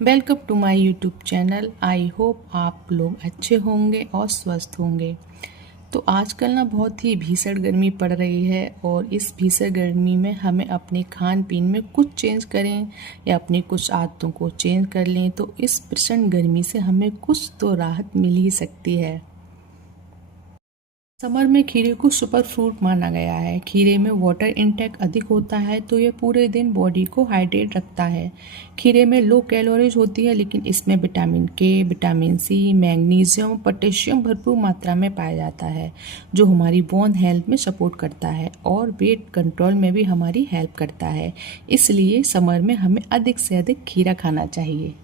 Welcome to my YouTube channel. I hope आप लोग अच्छे होंगे और स्वस्थ होंगे। तो आजकल ना बहुत ही भीषण गर्मी पड़ रही है और इस भीषण गर्मी में हमें अपने खान पीन में कुछ चेंज करें या अपनी कुछ आदतों को चेंज कर लें तो इस प्रचंड गर्मी से हमें कुछ तो राहत मिल ही सकती है। समर में खीरे को सुपर फ्रूट माना गया है। खीरे में वाटर इनटेक अधिक होता है तो ये पूरे दिन बॉडी को हाइड्रेट रखता है। खीरे में लो कैलोरीज होती है लेकिन इसमें विटामिन के, विटामिन सी, मैग्नीशियम, पोटेशियम भरपूर मात्रा में पाया जाता है जो हमारी बोन हेल्थ में सपोर्ट करता है और वेट कंट्रोल में भी हमारी हेल्प करता है। इसलिए समर में हमें अधिक से अधिक खीरा खाना चाहिए।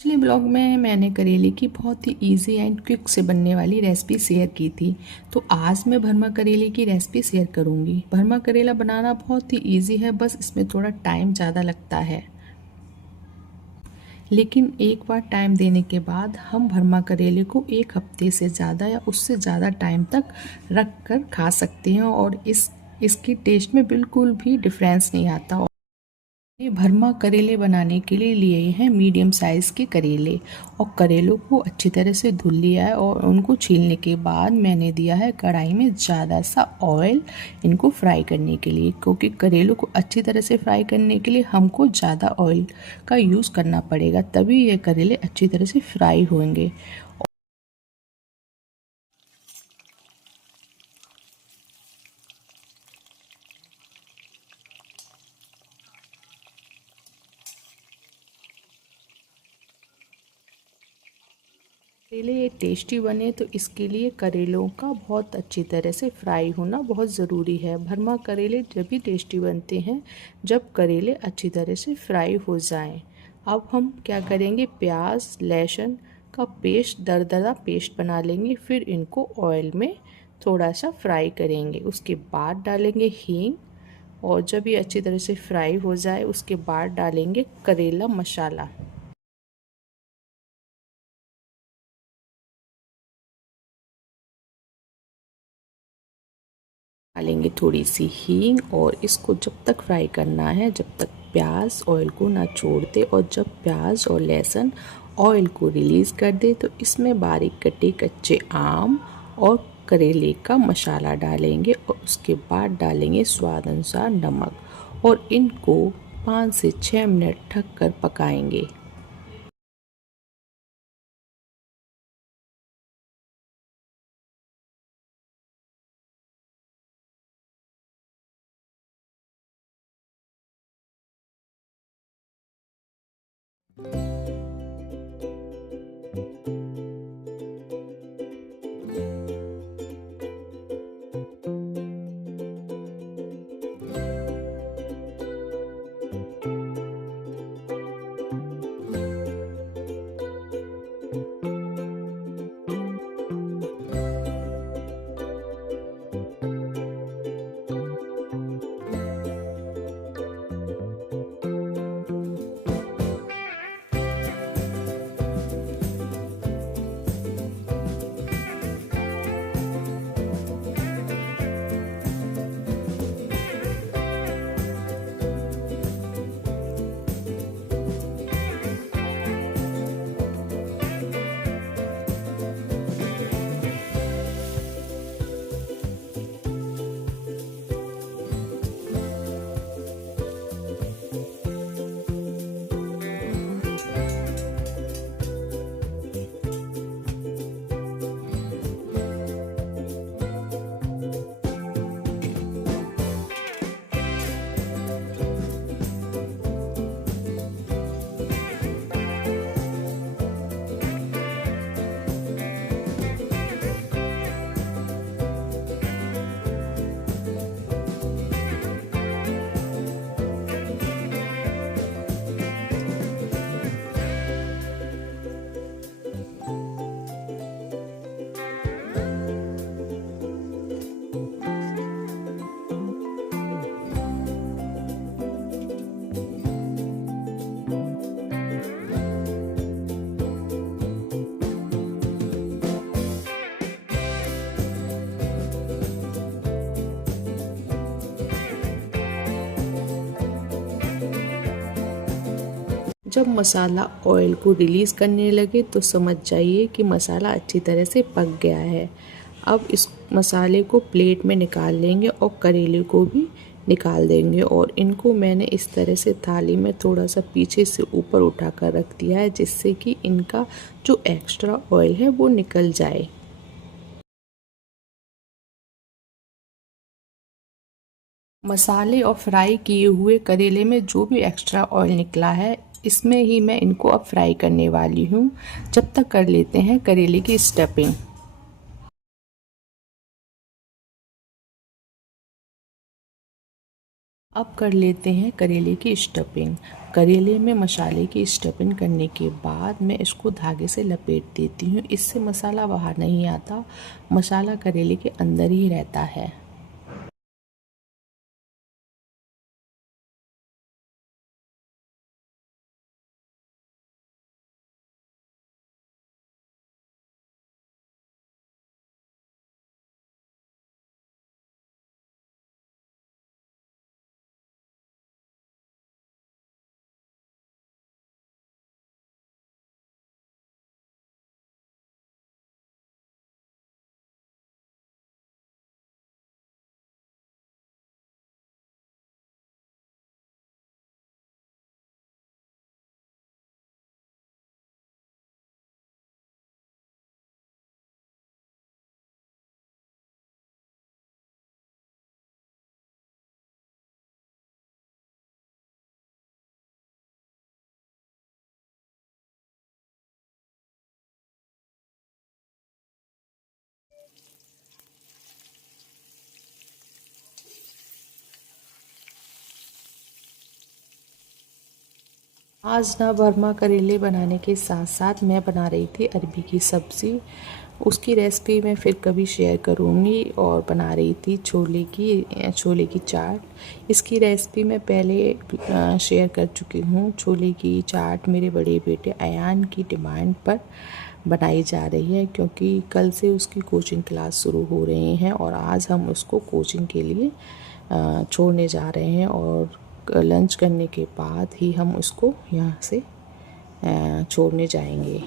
पिछले ब्लॉग में मैंने करेले की बहुत ही इजी एंड क्विक से बनने वाली रेसिपी शेयर की थी। तो आज मैं भरमा करेले की रेसिपी शेयर करूंगी। भरमा करेला बनाना बहुत ही इजी है, बस इसमें थोड़ा टाइम ज़्यादा लगता है। लेकिन एक बार टाइम देने के बाद हम भरमा करेले को एक हफ्ते से ज़्यादा या उससे ज़्यादा टाइम तक रख कर खा सकते हैं और इसकी टेस्ट में बिल्कुल भी डिफरेंस नहीं आता। ये भरमा करेले बनाने के लिए हैं मीडियम साइज़ के करेले और करेलों को अच्छी तरह से धुल लिया है और उनको छीलने के बाद मैंने दिया है कढ़ाई में ज़्यादा सा ऑयल इनको फ्राई करने के लिए, क्योंकि करेलों को अच्छी तरह से फ्राई करने के लिए हमको ज़्यादा ऑयल का यूज़ करना पड़ेगा, तभी ये करेले अच्छी तरह से फ्राई होंगे। करेले टेस्टी बने तो इसके लिए करेलों का बहुत अच्छी तरह से फ्राई होना बहुत ज़रूरी है। भरमा करेले जब भी टेस्टी बनते हैं जब करेले अच्छी तरह से फ्राई हो जाएं। अब हम क्या करेंगे, प्याज लहसुन का पेस्ट, दरदरा पेस्ट बना लेंगे। फिर इनको ऑयल में थोड़ा सा फ्राई करेंगे। उसके बाद डालेंगे हींग और जब ये अच्छी तरह से फ्राई हो जाए उसके बाद डालेंगे करेला मसाला। डालेंगे थोड़ी सी हींग और इसको जब तक फ्राई करना है जब तक प्याज ऑयल को ना छोड़ दे, और जब प्याज और लहसुन ऑयल को रिलीज़ कर दे तो इसमें बारीक कटे कच्चे आम और करेले का मसाला डालेंगे और उसके बाद डालेंगे स्वाद अनुसार नमक और इनको 5 से 6 मिनट ढक कर पकाएंगे। जब मसाला ऑयल को रिलीज़ करने लगे तो समझ जाइए कि मसाला अच्छी तरह से पक गया है। अब इस मसाले को प्लेट में निकाल लेंगे और करेले को भी निकाल देंगे, और इनको मैंने इस तरह से थाली में थोड़ा सा पीछे से ऊपर उठा कर रख दिया है, जिससे कि इनका जो एक्स्ट्रा ऑयल है वो निकल जाए। मसाले और फ्राई किए हुए करेले में जो भी एक्स्ट्रा ऑयल निकला है, इसमें ही मैं इनको अब फ्राई करने वाली हूँ। जब तक कर लेते हैं करेले की स्टफिंग। अब कर लेते हैं करेले की स्टफिंग। करेले में मसाले की स्टफिंग करने के बाद मैं इसको धागे से लपेट देती हूँ। इससे मसाला बाहर नहीं आता, मसाला करेले के अंदर ही रहता है। आज ना भरमा करेले बनाने के साथ साथ मैं बना रही थी अरबी की सब्ज़ी। उसकी रेसिपी मैं फिर कभी शेयर करूँगी। और बना रही थी छोले की चाट। इसकी रेसिपी मैं पहले शेयर कर चुकी हूँ। छोले की चाट मेरे बड़े बेटे अयान की डिमांड पर बनाई जा रही है, क्योंकि कल से उसकी कोचिंग क्लास शुरू हो रही हैं और आज हम उसको कोचिंग के लिए छोड़ने जा रहे हैं, और लंच करने के बाद ही हम उसको यहाँ से छोड़ने जाएंगे।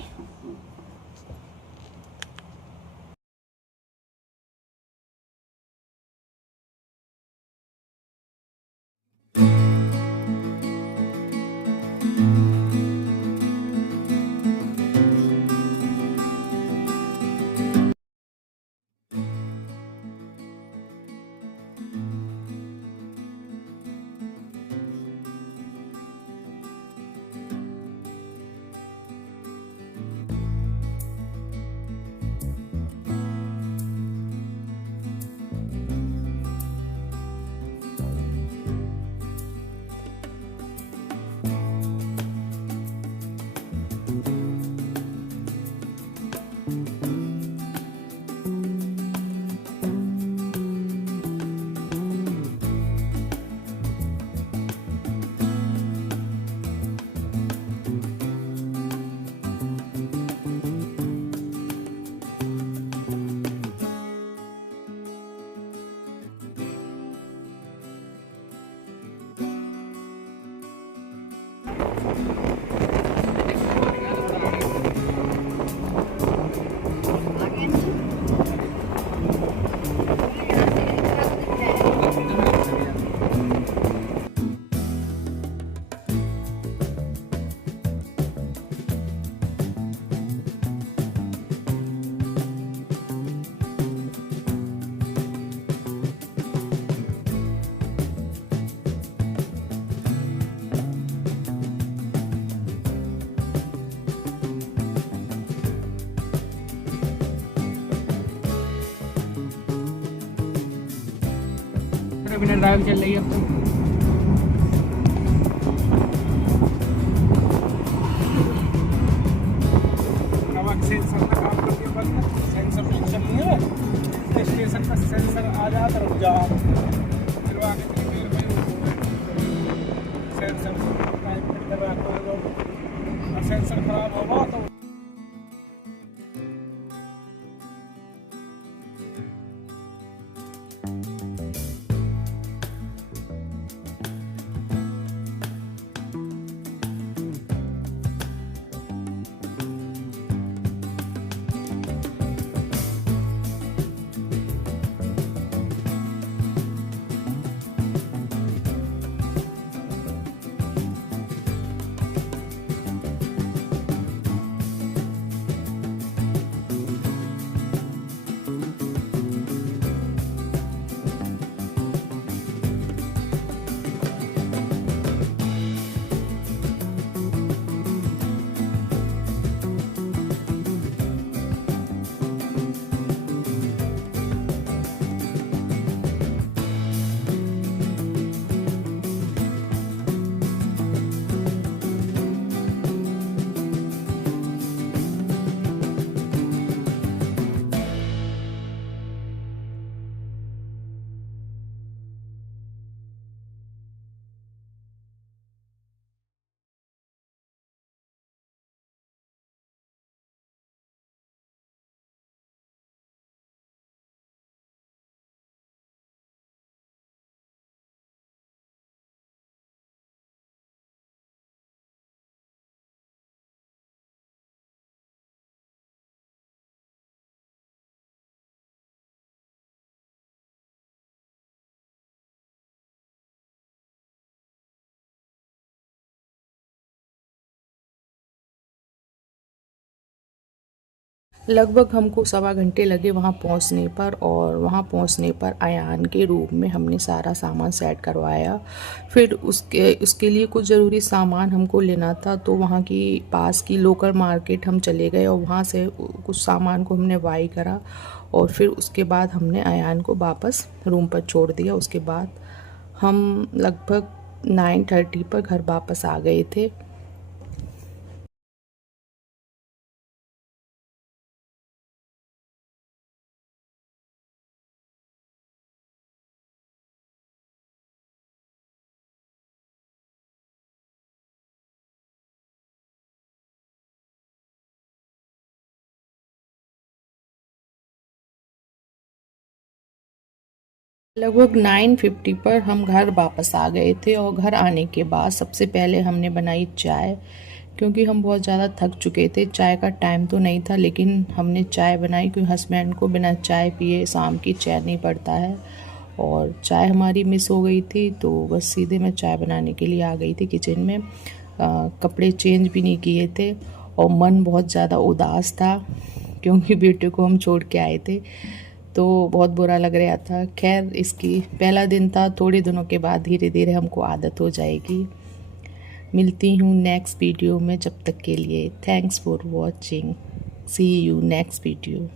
बिना ड्राइव चल रही है अब तो। सेंसर का काम करती है, बस सेंसर फंक्शन नहीं है। स्टेशन पर सेंसर आ जा तरफ जा फिर आगे चले सेंसर सेंसर खराब होगा तो लगभग हमको 1.25 घंटे लगे वहाँ पहुँचने पर, और वहाँ पहुँचने पर अयान के रूम में हमने सारा सामान सेट करवाया। फिर उसके लिए कुछ ज़रूरी सामान हमको लेना था, तो वहाँ की पास की लोकल मार्केट हम चले गए और वहाँ से कुछ सामान को हमने बाई करा, और फिर उसके बाद हमने अयान को वापस रूम पर छोड़ दिया। उसके बाद हम लगभग 9:30 पर घर वापस आ गए थे। लगभग 9:50 पर हम घर वापस आ गए थे, और घर आने के बाद सबसे पहले हमने बनाई चाय, क्योंकि हम बहुत ज़्यादा थक चुके थे। चाय का टाइम तो नहीं था, लेकिन हमने चाय बनाई, क्योंकि हस्बैंड को बिना चाय पिए शाम की चैन नहीं पड़ता है। और चाय हमारी मिस हो गई थी, तो बस सीधे मैं चाय बनाने के लिए आ गई थी किचन में। कपड़े चेंज भी नहीं किए थे, और मन बहुत ज़्यादा उदास था, क्योंकि बेटे को हम छोड़ के आए थे, तो बहुत बुरा लग रहा था। खैर, इसकी पहला दिन था, थोड़े दिनों के बाद धीरे धीरे हमको आदत हो जाएगी। मिलती हूँ नेक्स्ट वीडियो में, जब तक के लिए thanks for watching. See you next video.